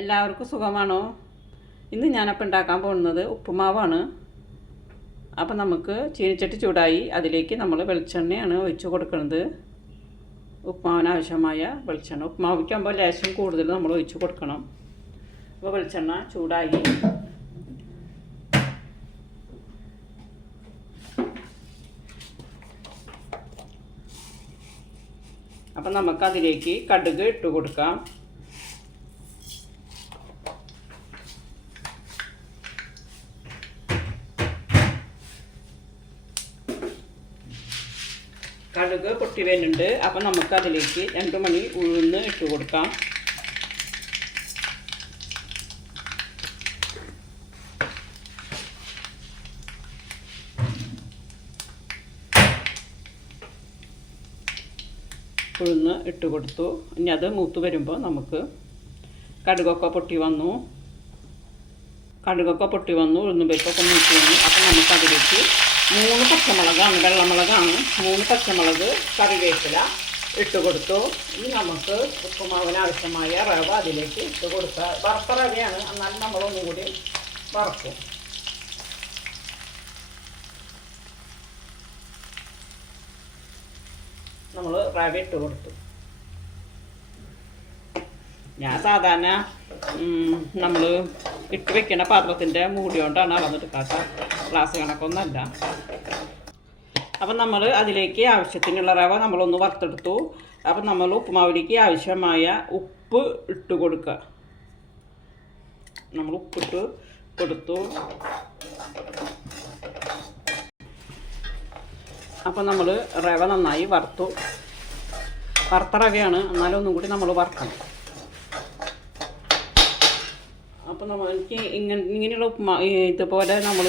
എല്ലാവർക്കും സുഖമാണോ? ഇന്ന് ഞാനപ്പോൾ ഉണ്ടാക്കാൻ പോകുന്നത് ഉപ്പുമാവാണ്. അപ്പോൾ നമുക്ക് ചീനിച്ചട്ടി ചൂടായി അതിലേക്ക് നമ്മൾ വെളിച്ചെണ്ണയാണ് ഒഴിച്ചു കൊടുക്കുന്നത്. ഉപ്പുമാവിന് ആവശ്യമായ വെളിച്ചെണ്ണ. ഉപ്പുമാവിക്കാകുമ്പോൾ ലേശം കൂടുതൽ നമ്മൾ ഒഴിച്ചു കൊടുക്കണം. അപ്പോൾ വെളിച്ചെണ്ണ ചൂടായി. അപ്പം നമുക്കതിലേക്ക് കടുക് ഇട്ട് കൊടുക്കാം. കടുക് പൊട്ടി വരുന്നുണ്ട്. അപ്പം നമുക്ക് അതിലേക്ക് രണ്ട് മണി ഉഴുന്ന് ഇട്ട് കൊടുക്കാം. ഉഴുന്ന് ഇട്ട് കൊടുത്തു. ഇനി അത് മൂത്ത് വരുമ്പോൾ നമുക്ക് കടുകൊക്കെ പൊട്ടി വന്നു. കടുകൊക്കെ പൊട്ടി വന്നു ഉഴുന്ന് പരിപ്പൊക്കെ മൂത്ത് വന്നു. അപ്പം നമുക്ക് അതിലേക്ക് മൂന്ന് പച്ചമുളകാണ് വെള്ളമുളകാണ്. മൂന്ന് പച്ചമുളക് കറിവേപ്പില ഇട്ട് കൊടുത്തു. ഇനി നമുക്ക് ഉപ്പുമാവിന് ആവശ്യമായ റവ അതിലേക്ക് ഇട്ട് കൊടുക്കുക. വറുത്ത റവയാണ് എന്നാൽ നമ്മളൊന്നും കൂടി വറക്കും. നമ്മൾ റവ ഇട്ട് കൊടുത്തു. ഞാൻ സാധാരണ നമ്മൾ ഇട്ട് വെക്കുന്ന പാത്രത്തിന്റെ മൂടി കൊണ്ടാണ് അളന്നെടുക്കാത്ത ഗ്ലാസ് കണക്കൊന്നല്ല. അപ്പം നമ്മൾ അതിലേക്ക് ആവശ്യത്തിനുള്ള റവ നമ്മളൊന്ന് വറുത്തെടുത്തു. അപ്പം നമ്മൾ ഉപ്പുമാവിലേക്ക് ആവശ്യമായ ഉപ്പ് ഇട്ട് കൊടുക്കുക. നമ്മൾ ഉപ്പിട്ട് കൊടുത്തു. അപ്പം നമ്മൾ റവ നന്നായി വറുത്തു. വറുത്ത റവയാണ്. എന്നാലും ഒന്നും കൂടി നമ്മൾ വറുക്കണം. അപ്പം നമ്മൾ എനിക്ക് ഇങ്ങനെ ഇങ്ങനെയുള്ള ഉപ്പുമാ ഇതുപോലെ നമ്മൾ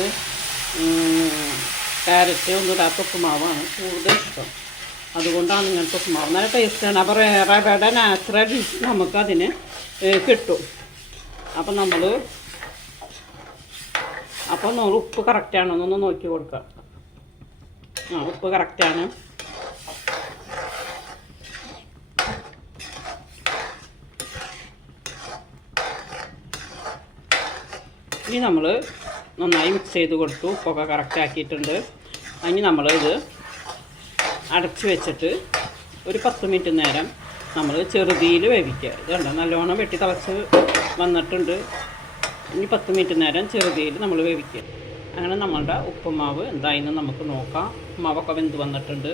ക്യാരറ്റ് ഒന്നും ഇടാത്ത ഉപ്പുമാവാണ് കൂടുതൽ ഇഷ്ടം. അതുകൊണ്ടാണ് ഇങ്ങനത്തെ ഉപ്പുമാവ് നല്ല ടേസ്റ്റാണ് അപ്പോൾ റവയുടെ നാച്ചുറൽ നമുക്കതിന് കിട്ടും. അപ്പം നമ്മൾ അപ്പോൾ ഉപ്പ് കറക്റ്റാണോ എന്നൊന്ന് നോക്കി കൊടുക്കാം. ആ ഉപ്പ് കറക്റ്റാണ് ഇനി നമ്മൾ നന്നായി മിക്സ് ചെയ്ത് കൊടുത്തു. ഉപ്പൊക്കെ കറക്റ്റ് ആക്കിയിട്ടുണ്ട്. ഇനി നമ്മൾ ഇത് അടച്ച് വെച്ചിട്ട് ഒരു പത്ത് മിനിറ്റ് നേരം നമ്മൾ ചെറുതിയിൽ വേവിക്കുക. ഇത് കണ്ടോ? നല്ലോണം വെട്ടി തിളച്ച് വന്നിട്ടുണ്ട്. ഇനി പത്ത് മിനിറ്റ് നേരം ചെറുതിയിൽ നമ്മൾ വേവിക്കുക. അങ്ങനെ നമ്മളുടെ ഉപ്പുമാവ് എന്തായെന്ന് നമുക്ക് നോക്കാം. മാവൊക്കെ വെന്ത് വന്നിട്ടുണ്ട്.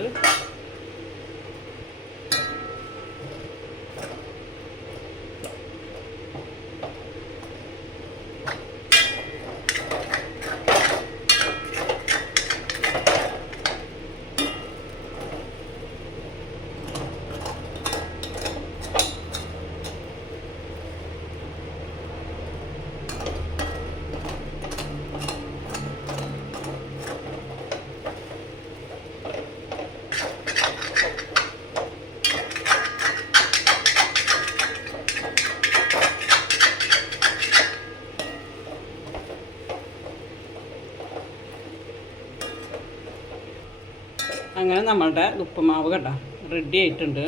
അങ്ങനെ നമ്മളുടെ ഉപ്പുമാവ് കേട്ടോ റെഡി ആയിട്ടുണ്ട്.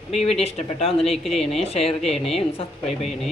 അപ്പോൾ ഈ വീഡിയോ ഇഷ്ടപ്പെട്ടാൽ ഒന്ന് ലൈക്ക് ചെയ്യണേ ഷെയർ ചെയ്യണേ ഒന്ന് സബ്സ്ക്രൈബ് ചെയ്യണേ.